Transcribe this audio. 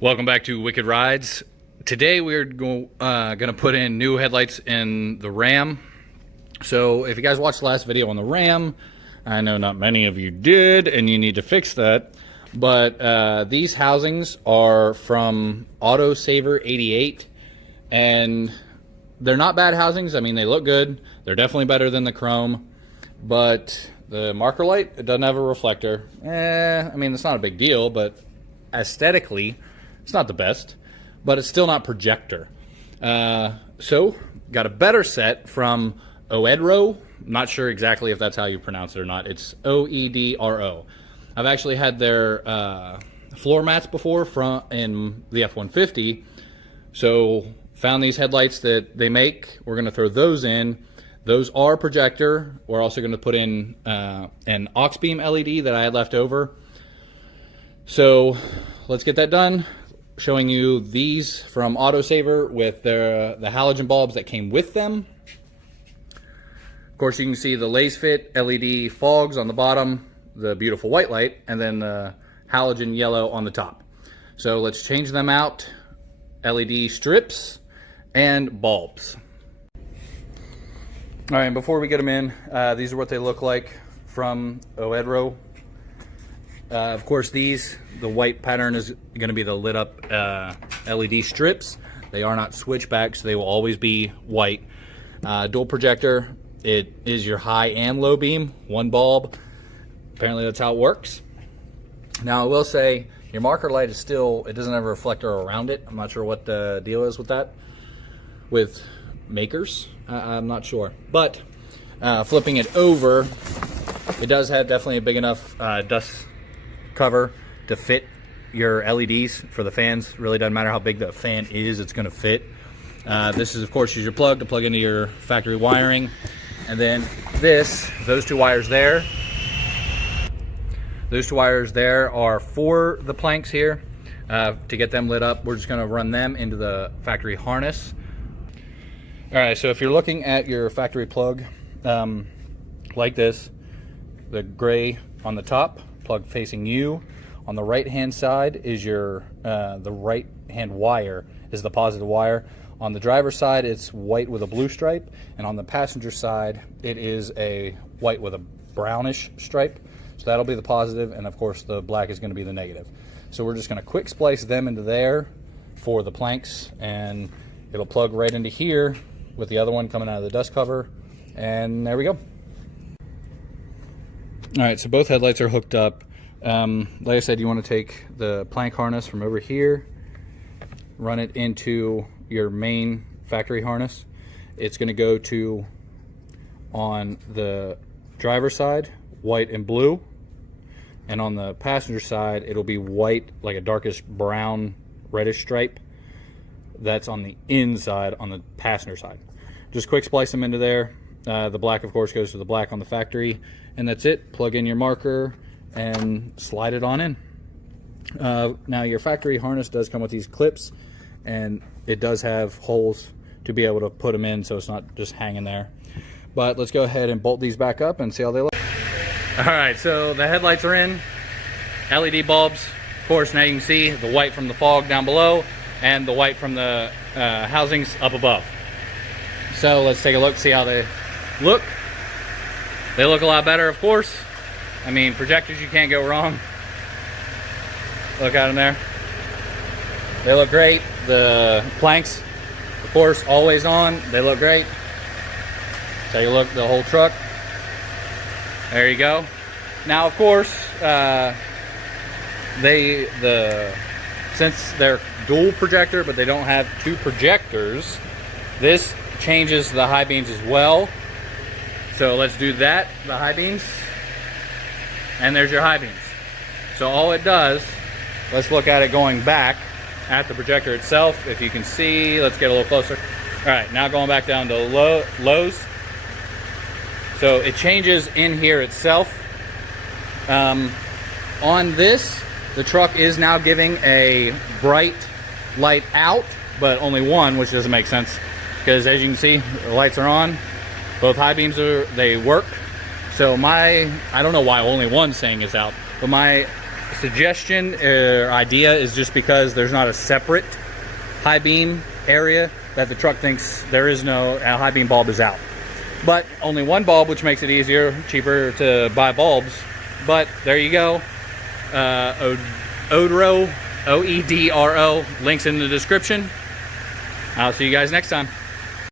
Welcome back to Wicked Rides. Today we're going to put in new headlights in the Ram. So if you guys watched the last video on the Ram, I know not many of you did, and you need to fix that. But these housings are from Autosaver 88, and they're not bad housings. I mean, they look good. They're definitely better than the chrome. But the marker light, it doesn't have a reflector. I mean, it's not a big deal, but aesthetically, it's not the best, but it's still not Projector. So, got a better set from OEDRO. Not sure exactly if that's how you pronounce it or not. It's OEDRO. I've actually had their floor mats before in the F-150. So, found these headlights that they make. We're going to throw those in. Those are Projector. We're also going to put in an aux beam LED that I had left over. So, let's get that done. Showing you these from Autosaver with the halogen bulbs that came with them. Of course, you can see the lace fit LED fogs on the bottom, the beautiful white light, and then the halogen yellow on the top. So let's change them out. LED strips and bulbs. All right, and before we get them in, these are what they look like from OEDRO. Of course, the white pattern is going to be the lit up LED strips. They are not switchback, so they will always be white. Dual projector, it is your high and low beam, one bulb. Apparently that's how it works. Now I will say, your marker light is still, it doesn't have a reflector around it. I'm not sure what the deal is with that, with makers. I'm not sure. But flipping it over, it does have definitely a big enough dust cover to fit your LEDs for the fans. Really doesn't matter how big the fan is, it's going to fit. This is, of course, is your plug to plug into your factory wiring. And then those two wires there are for the planks here. To get them lit up, we're just going to run them into the factory harness. All right, so if you're looking at your factory plug like this, the gray on the top, plug facing you. On the right hand side is your the right hand wire is the positive wire. On the driver's side it's white with a blue stripe, and on the passenger side it is a white with a brownish stripe. So that'll be the positive, and of course the black is going to be the negative. So we're just going to quick splice them into there for the planks, and it'll plug right into here with the other one coming out of the dust cover, and there we go. All right, so both headlights are hooked up. Like I said, you want to take the plank harness from over here, run it into your main factory harness. It's going to go to, on the driver's side, white and blue, and on the passenger side it'll be white, like a darkish brown reddish stripe. That's on the inside, on the passenger side. Just quick splice them into there. The black, of course, goes to the black on the factory, and that's it. Plug in your marker and slide it on in. Now your factory harness does come with these clips, and it does have holes to be able to put them in, so it's not just hanging there. But let's go ahead and bolt these back up and see how they look. All right, so the headlights are in. LED bulbs, of course, now you can see the white from the fog down below and the white from the housings up above. So let's take a look, see how they look. They look a lot better, of course. I mean, projectors, you can't go wrong. Look at them there. They look great. The planks, of course, always on. They look great. Take a look at the whole truck. There you go. Now, of course, since they're dual projector, but they don't have two projectors, this changes the high beams as well. So let's do that, the high beams. And there's your high beams. So all it does, let's look at it going back at the projector itself. If you can see, let's get a little closer. All right, now going back down to lows. So it changes in here itself. On this, the truck is now giving a bright light out, but only one, which doesn't make sense. Because as you can see, the lights are on. Both high beams they work. So I don't know why only one saying is out, but my suggestion or idea is just because there's not a separate high beam area that the truck thinks there is no high beam bulb is out. But only one bulb, which makes it easier, cheaper to buy bulbs. But there you go. OEDRO, OEDRO, links in the description. I'll see you guys next time.